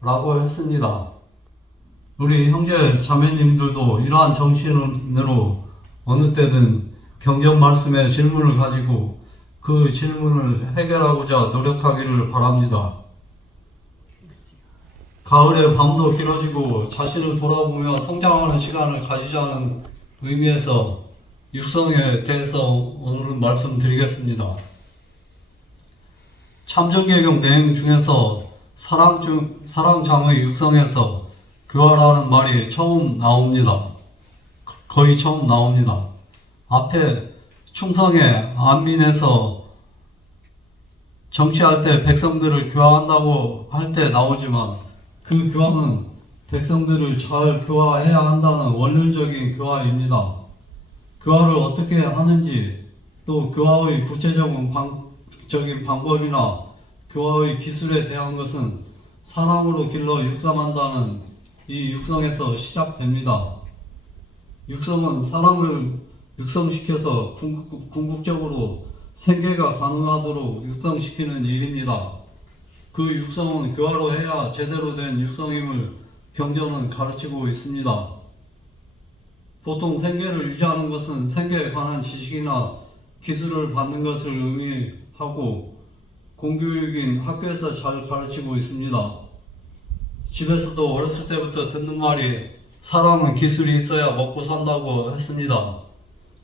라고 했습니다. 우리 형제 자매님들도 이러한 정신으로 어느 때든 경전 말씀의 질문을 가지고 그 질문을 해결하고자 노력하기를 바랍니다. 가을의 밤도 길어지고 자신을 돌아보며 성장하는 시간을 가지자는 의미에서 육성에 대해서 오늘은 말씀드리겠습니다. 참전개경 내용 중에서 사랑장의 육성에서 교화라는 말이 처음 나옵니다. 거의 처음 나옵니다. 앞에 충성의 안민에서 정치할 때 백성들을 교화한다고 할 때 나오지만 그 교화는 백성들을 잘 교화해야 한다는 원론적인 교화입니다. 교화를 어떻게 하는지 또 교화의 구체적인 방법이나 교화의 기술에 대한 것은 사랑으로 길러 육성한다는 이 육성에서 시작됩니다. 육성은 사랑을 육성시켜서 궁극적으로 생계가 가능하도록 육성시키는 일입니다. 그 육성은 교화로 해야 제대로 된 육성임을 경전은 가르치고 있습니다. 보통 생계를 유지하는 것은 생계에 관한 지식이나 기술을 받는 것을 의미하고 공교육인 학교에서 잘 가르치고 있습니다. 집에서도 어렸을 때부터 듣는 말이 사람은 기술이 있어야 먹고 산다고 했습니다.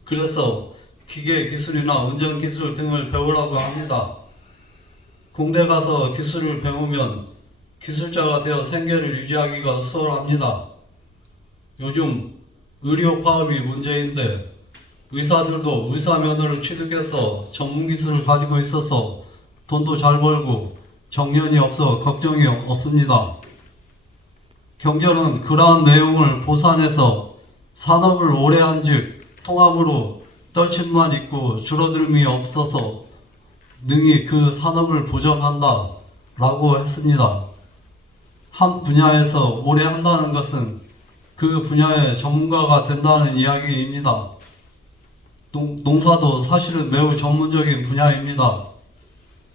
그래서 기계 기술이나 운전 기술 등을 배우라고 합니다. 공대 가서 기술을 배우면 기술자가 되어 생계를 유지하기가 수월합니다. 요즘 의료 파업이 문제인데 의사들도 의사 면허를 취득해서 전문 기술을 가지고 있어서 돈도 잘 벌고 정년이 없어 걱정이 없습니다. 경전은 그러한 내용을 보산해서 산업을 오래 한즉 통합으로 떨침만 있고 줄어들음이 없어서 능히 그 산업을 보전한다 라고 했습니다. 한 분야에서 오래 한다는 것은 그 분야의 전문가가 된다는 이야기입니다. 농사도 사실은 매우 전문적인 분야입니다.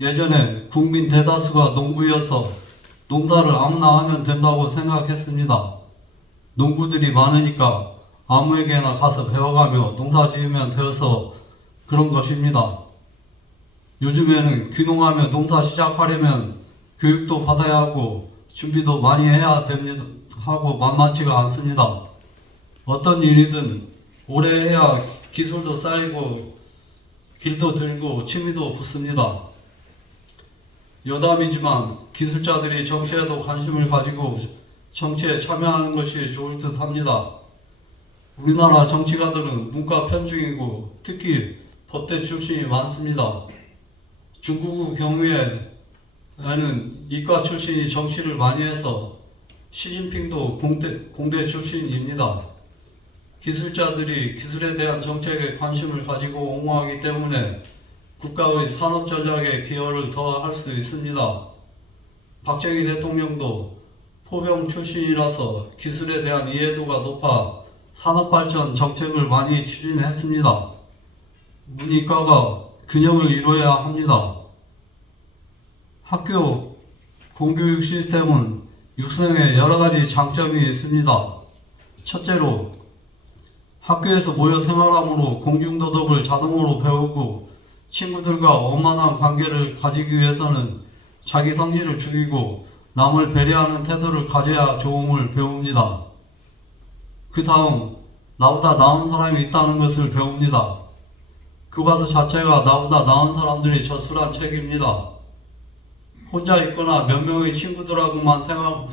예전에 국민 대다수가 농부여서 농사를 아무나 하면 된다고 생각했습니다. 농부들이 많으니까 아무에게나 가서 배워가며 농사 지으면 되어서 그런 것입니다. 요즘에는 귀농하며 농사 시작하려면 교육도 받아야 하고 준비도 많이 해야 됩니다. 하고 만만치가 않습니다. 어떤 일이든 오래 해야 기술도 쌓이고 길도 들고 취미도 붙습니다. 여담이지만 기술자들이 정치에도 관심을 가지고 정치에 참여하는 것이 좋을 듯 합니다. 우리나라 정치가들은 문과 편중이고 특히 법대 출신이 많습니다. 중국의 경우에는 이과 출신이 정치를 많이 해서 시진핑도 공대 출신입니다. 기술자들이 기술에 대한 정책에 관심을 가지고 옹호하기 때문에 국가의 산업 전략에 기여를 더 할 수 있습니다. 박정희 대통령도 포병 출신이라서 기술에 대한 이해도가 높아 산업발전 정책을 많이 추진했습니다. 문이과가 균형을 이루어야 합니다. 학교 공교육 시스템은 육성에 여러 가지 장점이 있습니다. 첫째로 학교에서 모여 생활함으로 공중도덕을 자동으로 배우고 친구들과 원만한 관계를 가지기 위해서는 자기 성질을 죽이고 남을 배려하는 태도를 가져야 좋음을 배웁니다. 그 다음 나보다 나은 사람이 있다는 것을 배웁니다. 교과서 자체가 나보다 나은 사람들이 저술한 책입니다. 혼자 있거나 몇 명의 친구들하고만 생활하면